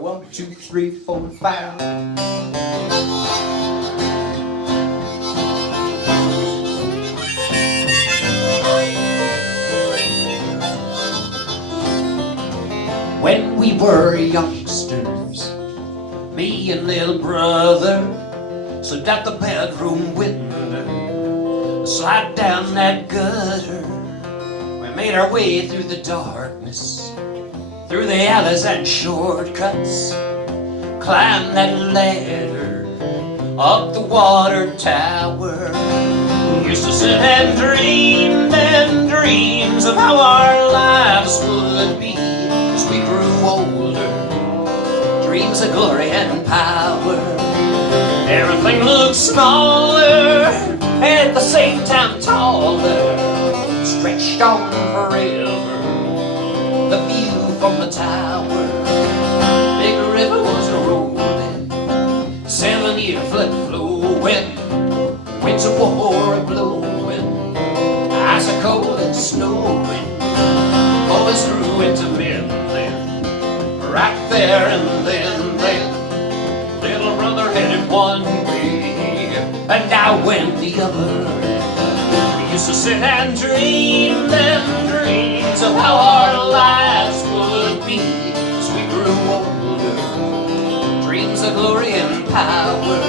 1, 2, 3, 4, 5. When we were youngsters, me and little brother slipped out the bedroom window, slide down that gutter. We made our way through the darkness, through the alleys and shortcuts, climbed that ladder up the water tower. We used to sit and dream them dreams of how our lives would be as we grew older, dreams of glory and power. Everything looked smaller and at the same time taller, stretched on forever, the view from the tower. Big river was rolling, 7-year flood flowing, winds of war blowing, ice cold and snowing, always through into midland, right there and then. Little brother headed one way, and I went the other. We used to sit and dream them dreams of how our lives would be as we grew older, dreams of glory and power.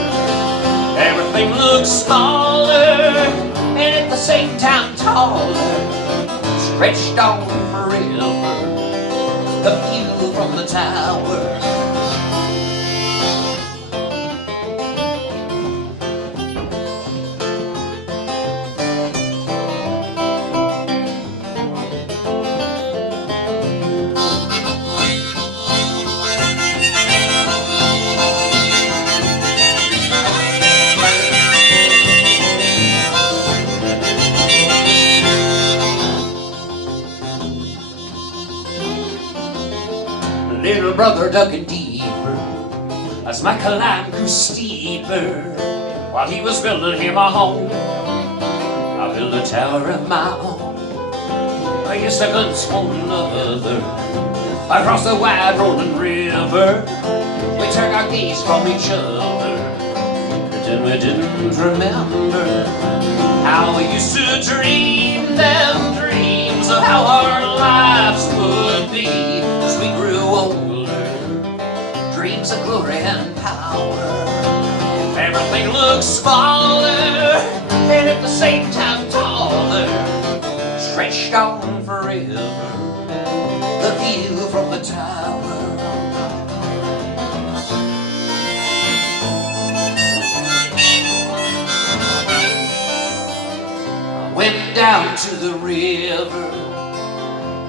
Everything looked smaller and at the same time taller, stretched on forever, the view from the tower. Little brother ducking deeper as my climb grew steeper, while he was building him a home, I built a tower of my own. I used to glimpse one another across the wide rolling river. We turned our gaze from each other, pretend we didn't remember how we used to dream them dreams of how our lives would be as we grew older, dreams of glory and power. Everything looked smaller and at the same time taller, stretched on forever, the view from the tower. I went down to the river,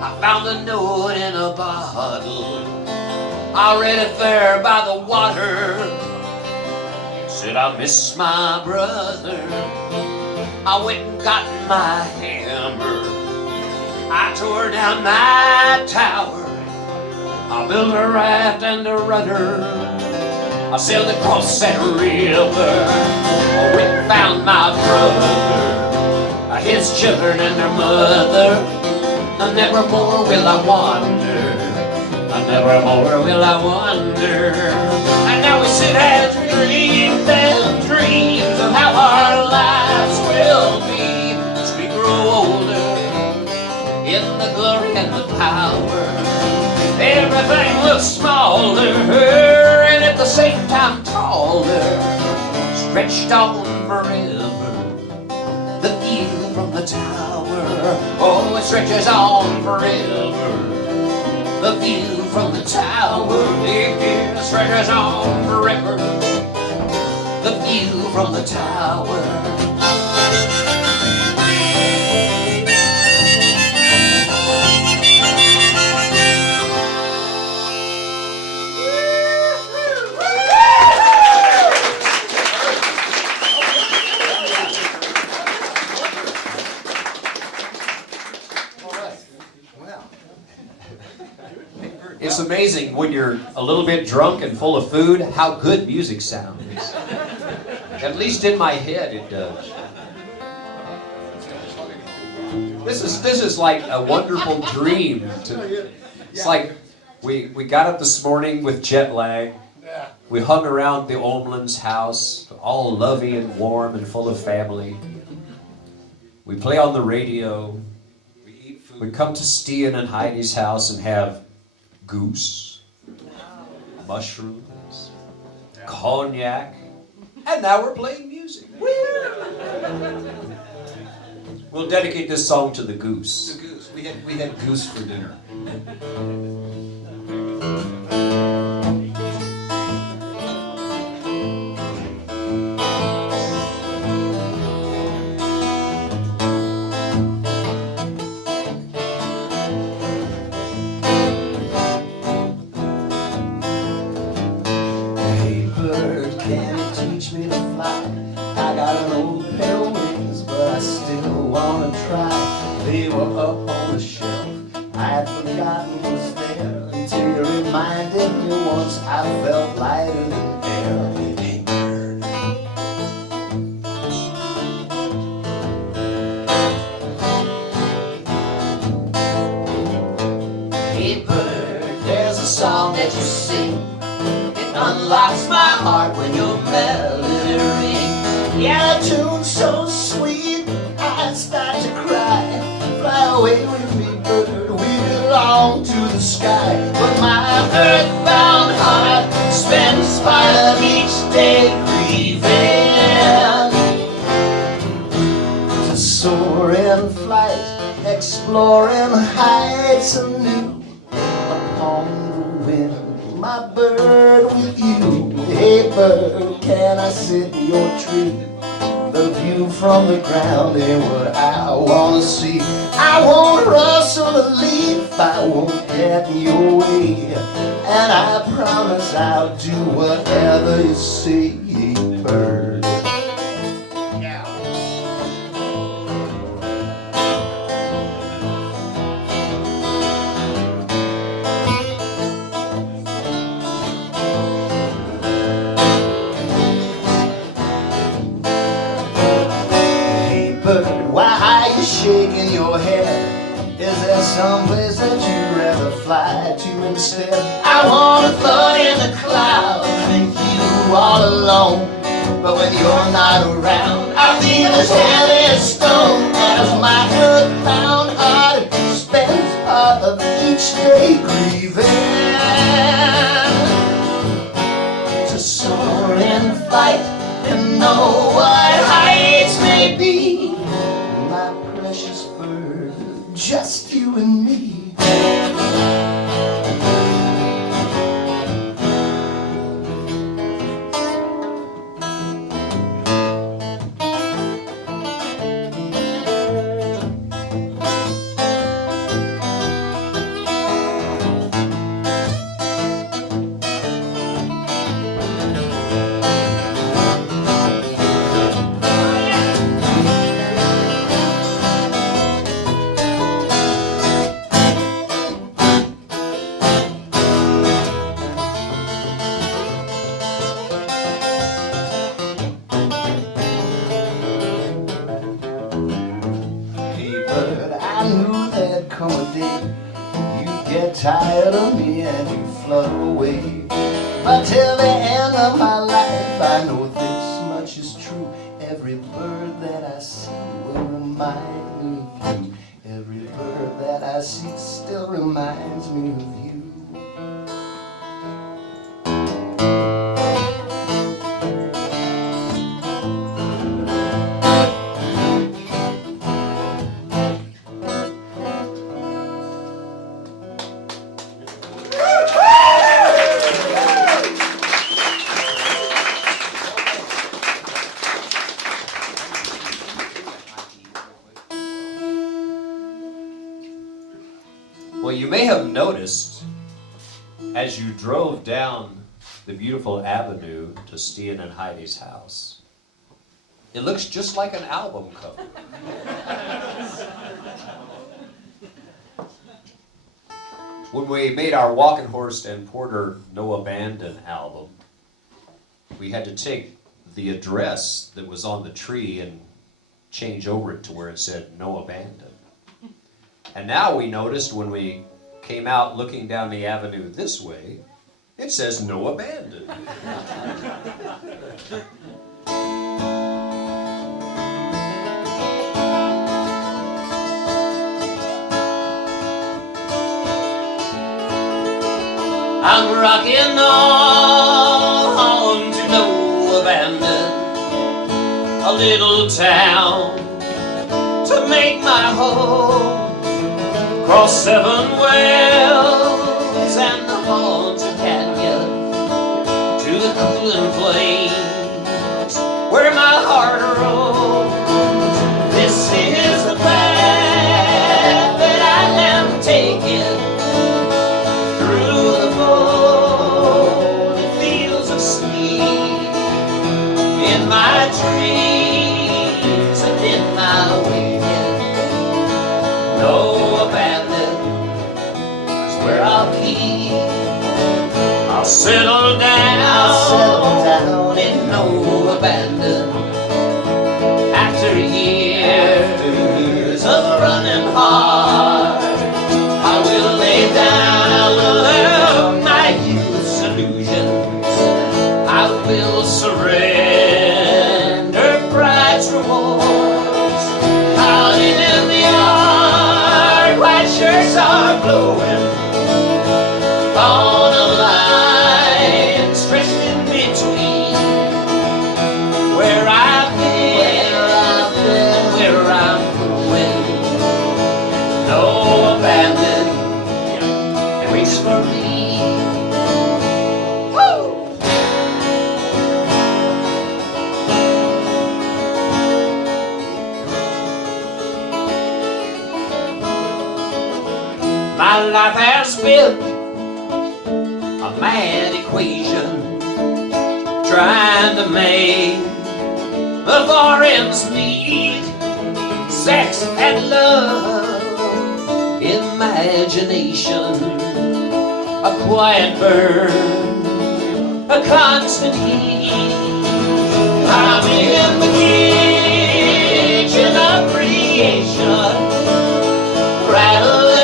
I found a note in a bottle. I read it there by the water. It said, I miss my brother. I went and got my hammer, I tore down my tower, I built a raft and a rudder, I sailed across that river. I went and found my brother, his children and their mother. Never more will I wander, never more will I wander. And now we sit and dream them dreams of how our lives will be as we grow older, in the glory and the power. Everything looks smaller and at the same time taller, stretched on forever, the view from the tower. Oh, it stretches on forever, the view from the tower. It stretches on forever, the view from the tower. It's amazing when you're a little bit drunk and full of food how good music sounds. At least in my head it does. This is like a wonderful dream. It's like We got up this morning with jet lag. Yeah. We hung around the Olmland's house, all lovey and warm and full of family. We play on the radio. We eat food. We come to Stian and Heidi's house and have goose, mushrooms, cognac, and now we're playing music. We'll dedicate this song to the goose. The goose. We had goose for dinner. Hey bird, can you teach me to fly? I got an old pair of wings, but I still wanna try. They were up on the shelf, I had forgotten was there, until you reminded me once I felt lighter than air. Hey bird, hey bird, there's a song that you sing. It unlocks my heart when your melody rings. Yeah, the tune's so sweet, I start to cry. Fly away with me, bird, we belong to the sky. But my earthbound heart spends part of each day grieving. To soar in flight, exploring heights anew upon the wind. My bird with you. Hey bird, can I sit in your tree? The view from the ground ain't what I wanna see. I won't rustle a leaf, I won't get in your way, and I promise I'll do whatever you say, bird. Yeah. Hey bird, why are you shaking your head? Is there some place that you'd rather fly to instead? I wanna float in the clouds with you all alone, but when you're not around, I feel as heavy as stone, as my earthbound heart spends part of each day grieving. To soar in flight and know what heights may be, my precious bird, just you and me. Hey bird, I knew there'd come a day you'd get tired of me and you'd flutter away. But till the end of my life, I know this much is true. Every bird that I see will remind me of you. Every bird that I see still reminds me of you. Well, you may have noticed as you drove down the beautiful avenue to Stian and Heidi's house, it looks just like an album cover. When we made our Walkenhorst and Porter No Abandon album, we had to take the address that was on the tree and change over it to where it said No Abandon. And now we noticed when we came out looking down the avenue this way, it says no abandoned. I'm rocking on to no abandon, a little town to make my home. Cross 7 wells and the haunted canyon to the cooling plains where my heart roams. This is the path that I am taking through the golden fields of sleep, in my dreams and in my waking. No abandon is where I'll keep. I'll settle down in no abandon. After years of running hard, I will lay down my youth's illusions. I will surrender pride's rewards. Out in the yard, white shirts are blowing on a line stretched in between where I've been, where I'm going. No abandon waits for me. Woo! My life has been a mad equation, trying to make the four ends meet. Sex and love, imagination, a quiet burn, a constant heat. I'm in the kitchen of creation, rattling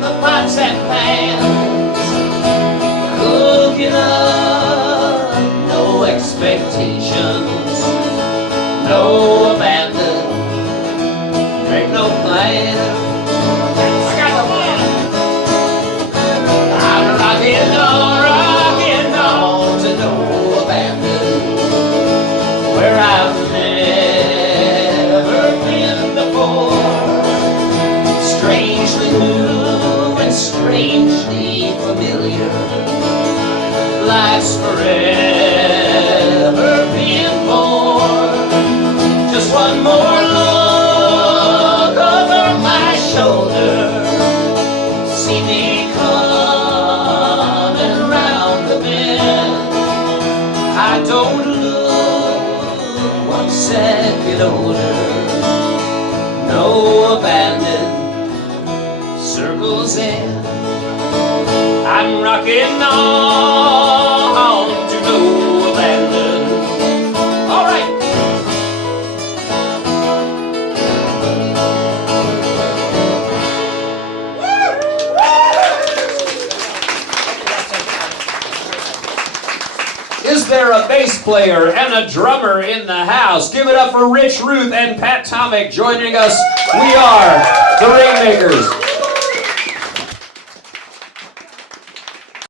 the pots and pans, cooking up no expectations, no abandon, make no plan. I got the plan. I'm rocking on to no abandon, where I've never been before. Strangely new and strangely familiar, life's forever being born. Just one more look over my shoulder, see me coming round the bend. I don't look 1 second older. No abandon circles in. I'm rocking on to no abandon. All right. Is there a bass player and a drummer in the house? Give it up for Rich Ruth and Pat Tomic joining us. We are the Rainmakers.